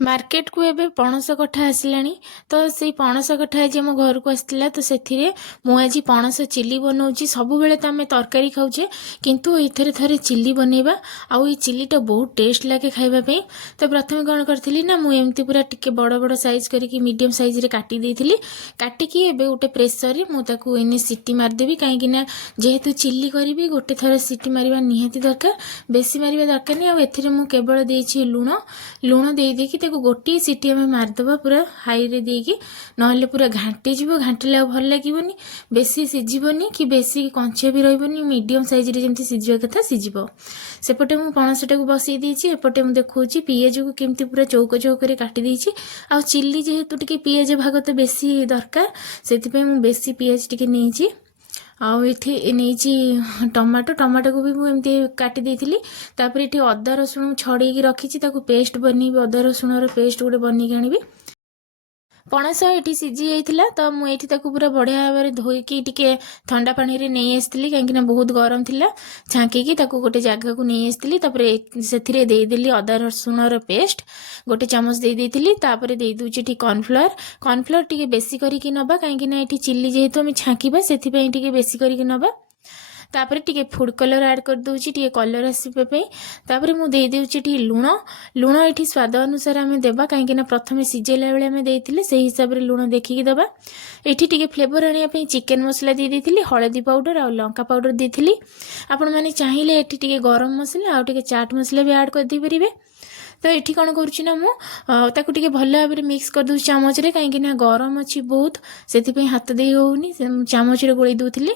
Market को एबे पणस कठा आसिलानी तो से पणस कठा आज आम घर को आसला तो से मुझे पणस चिली बनाऊँगी सब बेले तो आम तरकारी खाऊे किंतु एथरे थरे चिली बनैबा आउ ये चिलीटा बहुत टेस्ट लगे खाइबापी। तो प्रथम कौन करी ना मुझे पूरा टिके बड़ बड़ साइज करके मीडियम साइज रे काटी देइथिली। काटिकी एबे गोटे प्रेसर रे मुझे एने सीटी मारदेवी कहीं जेहेतु चिली करी गोटे थर सीटी मारिबा निहाती दरकार बेसी मारिबा दरकार नहीं। आउ मु केवल देइछि लुण लुण दे देकी गोटे सीटी आम मारदे पूरा हाई रे देकी ना पूरा घाटी जीव घाटिले भल लगे बेसी सीझबनी कि बेसी कंचा भी रही मीडियम साइज रे जमी सीझा कथा सीझब। सेपटे मुझे पणसटा को बसई देछि एपटे मुझे देखा पियाज को केमती पूरा चौक चौक काटी देछि। आ चिली जेहेतु टिके पियाज भाग तो बेसी दरकार से बेसी पियाज टिके नहीं नहीं टमाटो टमाटो को भी मुझे काटी देइथिली। तापर ये अदा रसुण छड़े रखी पेस्ट बनैबी अदा रसुण पेस्ट गोटे बनैकी आनिबी। पणस ये सीझी जाइथिला तो मुझे पूरा बढ़िया भाव में धोईकी टिके ठंडा पानी रे नहीं आसती कहीं बहुत गरम थिला छांकी गोटे जगह को नहीं आसती। से देदेली अदा रसुण पेस्ट गोटे चामच दे देइथिली। तापर दे दूची टी कॉर्नफ्लोर कॉर्नफ्लोर टिके बेसी करके नबा कहीं ये चिली जेहेतु आम छांकीबा सेथिपई टिके बेसी करके नबा। तापर टिके फूड कलर ऐड कर दूची टिके कलर आसपे। तापर मु दे देउची टी लुण लुण ये स्वाद अनुसार आम देबा कहीं प्रथम सीझेला बेले आम देइथिले से हिसाब रे लुण देखिकी देबा। एठी टिके फ्लेवर आनिया पे चिकन मसला दे देइथिली हळदी पाउडर आ लंका पाउडर देइथिली। आपण माने चाहिए एठी टिके गरम मसला आ टिके चाट मसला भी ऐड कर दी परिबे। तो ये कौन करुँची भल भाव में मिक्स कर दूँ चामच रे कहीं गरम अच्छी बहुत से हाथ दे होनी चामच रे गोली दूसरी।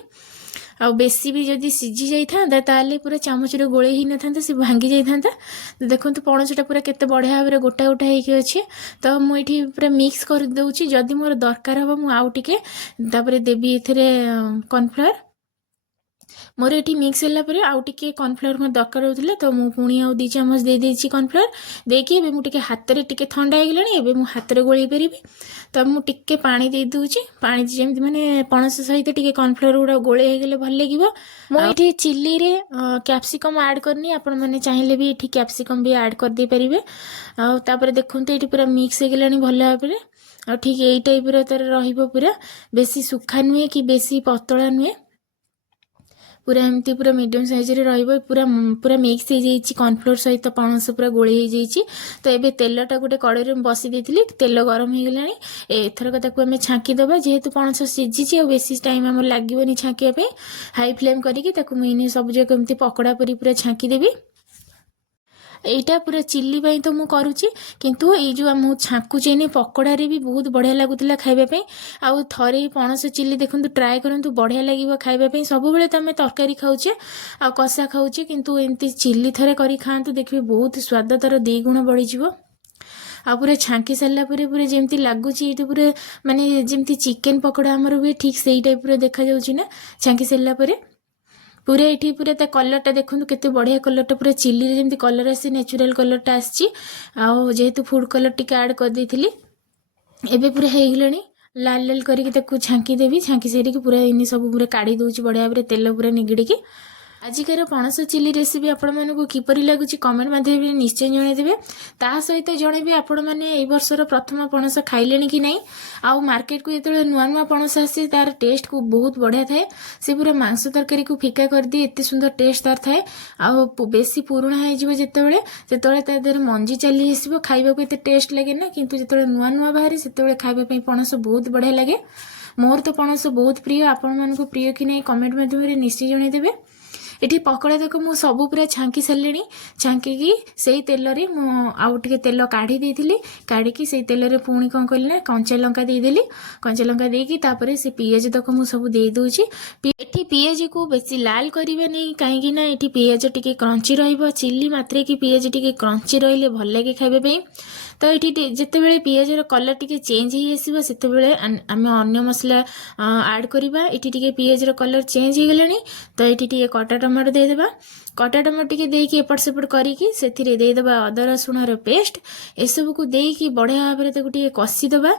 आ बेसी भी जदि सीझी जाइए ताले पूरा चामच रे गोले ही न था सी भांगी जाइए। तो देखो पणसटा पूरा केते बढ़िया भाव में गोटा गोटा होइके अच्छे। तो मुझे पूरा मिक्स कर दूची जदि मोर दरकार हम मु आउ टिके तापर देवी एथिरे कॉर्नफ्लोर मोर ये मिक्स है आउ टिके कॉर्नफ्लोर मैं दरकार होता तो मुझे पुणी आउ 2 चामच दे देइछि कॉर्नफ्लोर देकी मुझे हाथ में टिके ठंडा हो गला हाथ में गोल पारि। तो मुझे पानी दे दूची पानी जमी माने पणस सहित टिके कॉर्नफ्लोर गुड़ा गोले गले भल लगे। मुझे चिल्ली रे कैप्सिकम ऐड करनी आपण मैंने चाहिए भी ये कैप्सिकम भी ऐड कर दे पारिबे। तापर देखो ये पूरा मिक्स हो गलानी भल भाव में आ ठीक यही टाइप तार रहिबो पूरा बेसी सुखा नुहे कि बेसी पतला नुहे पूरा एमती पूरा मीडियम साइज रे रहिबो पूरा पूरा मिक्स हो जाइए कॉर्नफ्लोर सहित पणस पूरा गोले हो जाइए। तो ये तेलटा गोटे कड़े में बसी देइथिली तेल गरम हो गलानी एथरक ताकू आम छांकी दबा जेहेतु पणस सीझी बेसी टाइम आम लगभग छांकिया हाई फ्लेम करके सब जगह एमती पकड़ा परी पूरा छांकी देवी। एटा पूरा चिल्ली पाई तो मु करूची किंतु ये जो मु छांकुचे ने पकोड़ा रे भी बहुत बढ़िया लगुला खाइबा आउ थरे पणस चिल्ली देखंतु ट्राए करंतु बढ़िया लागिबो खाइबा सब बेले तो आम तरकारी खाऊचे आ कषा खाऊचे किंतु एमती चिल्ली थरे करी खांतु देखिए बहुत स्वाद तार 2 गुण बढ़ी जिवो। आ पूरा छांकी सारा पूरा जमती लगुच ये पूरा माने जमती चिकेन पकोड़ा आमर हुए ठीक से टाइप देखा जाउची ना छांकी सारा पूरा ये पूरा कलरटा देखो केते बढ़िया कलरटा पूरा चिल्ली जमी कलर आसी नेचुरल कलरटा आसी जेहेतु फूड कलर टिके ऐड कर देइथिली एबे पूरा हो गलानी लाल लाल करके छांकी देवी छांकी सारिकी पूरा इन सब पूरा काढ़ी दूची बढ़िया भाव तेल पूरा निगड़िकी। आजिकार पणस चिल्ली रेसिपी आपण मानकु किपरि लागुची कमेंट माध्यम में निश्चय जणाइदेबे। ता सहित जणेबे आपण माने एई वर्षर प्रथम पणस खाइलेनी कि नहीं आउ मार्केट को जेतले नुआ नुआ पणस आसे तार टेस्ट को बहुत बढ़िया थाए से पूरा मांस तरकारी को फिका कर दी एते सुंदर टेस्ट तार थाए आउ बेसी पुराणा हो जिवो जेतेबेले सेतेबेले ता देर मंजी चली आसीबो खाइबा को एते टेस्ट लागे ना किंतु जेतेबेले नुआ नुआ बाहरी सेतेबेले खाइबा पई पणस बहुत बढ़िया लागे। मोर तो पणस बहुत प्रिय आपण मानकु प्रिय कि नहीं कमेंट माध्यम में निश्चय जणाइदेबे। ये पकोड़ा तक मु सब पूरा छांकी सारे छांकी से तेल रे आउ टिके तेल काढ़ी देइथिली काढ़ी से तेल रे पुणी कौन कली ना कंचा लंका देदेली कंचा लंका देकी तापर से पियाज तक मु सब दे दूची। एठी पियाज को बेसी लाल करिवे नहीं कहीं ना एठी पियाज टिके क्रंची रहिबो चिल्ली मात्रे कि पियाज टिके क्रंची रहिले भल लागे खाइबा पई। तो ये जितेबाला पियाज कलर टिके चेंज हो आसो से आम अन्य मसला ऐड करवा ये पियाज कलर चेंज हो गलानी। तो ये कटा टमाटो देदेबा कटा टमाटो टिके देकी एपट सेपट करिकी सेथिरे देदेबा अदा रसुणर पेस्ट एसबू को देकी बढ़िया भाव में ताको टिके कषिदेबा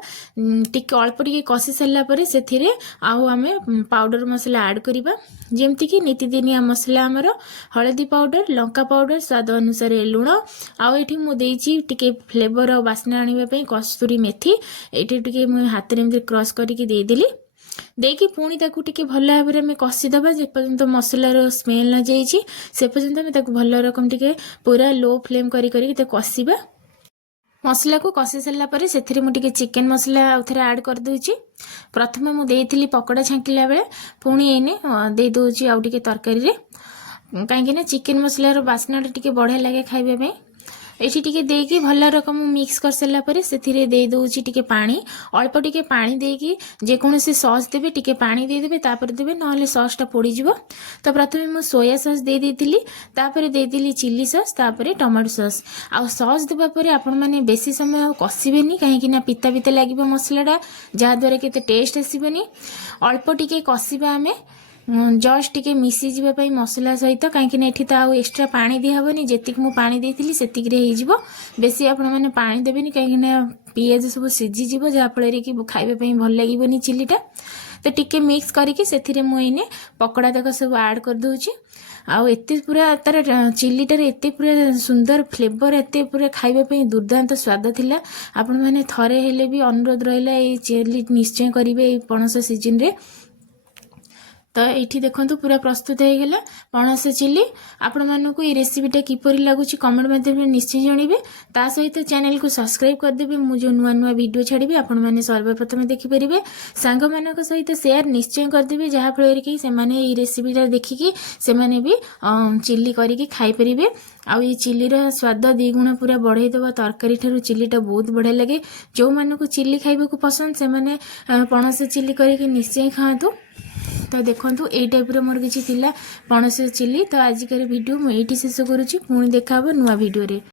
टिके अल्प टिके कषि सारा पर सेथिरे आउ आमे पाउडर मसला ऐड करिबा जेमति कि नीतिदिनिया मसला आमर हळदी पाउडर लंका पाउडर स्वाद अनुसार लुण आउ एठी मु देइची टिके फ्लेवर और बास्ना आनिबा पई कस्तूरी मेथी एठी टिके मु हाथ रे एमति क्रश करके देदेली देकी पुणी ताकू टिके भल भाव में कषिदेबा जे पर्यंत मसलार स्मेल न जाइए से पर्यंत आम ताकू भल रकम टिके पूरा लो फ्लेम करी कषिबा मसला को कषि सारा पर से मुझे चिकेन मसला आउ थे ऐड कर दूची प्रथम मुझे पकोड़ा छांकिला बेले पुणी एने दे दूची आउ टिके तरकारी रे कहीं चिकेन मसलार बास्ना टिके बढ़िया लगे खाइबा एठी टिके देकी भल रकम मिक्स कर सारा पर से दे दूची टिके पानी अल्प टिके पानी देकी जेकोसी सॉस देबे टिके पानी दे देबे तापर देबे नहले सॉसटा पोड़ी जिवो तो प्रथमे मु सोया सॉस दे देतिली तापर दे दिली चिल्ली सॉस तापर टमाटो सॉस आ सॉस देबा परे आपण माने बेसी समय कसिबेनी काहे कि ना पिता पिता लागिबो मसलाटा जहा द्वारा केते टेस्ट आसीबनी अल्प टिके कसिबा आमे जस्ट टिके मिसी जीवा पई मसला सहित कहीं एठी तो आउ एक्स्ट्रा पानी दिहबनी जेतिक मु पानी देथिली सेतिक रे हिजिबो बेसी आपण माने पानी देबेनी कहीं पियाज सब सिझी जीवो जहा फଳରେ कि खाइबा पई भल लागिबोनी चिल्लीटा तो टिके मिक्स करके सेथिरे मु एने पकोड़ा तक सब ऐड कर दूची आउ एते पूरा तार चिल्लीटार एते पूरा सुंदर फ्लेवर एते पूरा खाइबा पई दुर्दांत स्वाद थिला आपण माने थरे हेले भी अनुरोध रहिला ए चिल्ली निश्चय करिवे ए पणस सीजन रे तो ये देखो पूरा प्रस्तुत हो गला पणस चिल्ली आपण मानक ये रेसिपीटा किपरि लगुच कमेंट माध्यम निश्चय जनइबे ता सहित चैनल को सब्सक्राइब करदेबे मु जो नुआ नुआ वीडियो छाड़बी आपण माने सर्वप्रथम देखिपारे सांग मानक सहित शेयर निश्चय करदेबे जहाँ फल कि से माने ये रेसिपीटा देखिकी से माने भी चिल्ली करके खाई परिबे आउ ये चिल्लीर स्वाद द्विगुण पूरा बढ़ईदेव तरकारी ठारू चिल्लीटा बहुत बढ़िया लगे जो मानक चिल्ली खाइबा पसंद से माने पणस चिल्ली करके निश्चय खातु तो देखो यही टाइप मोर किसी पणस चिल्ली तो आजिकार वीडियो मुझे शेष करुँची पुणी देखा नुआ वीडियो रे।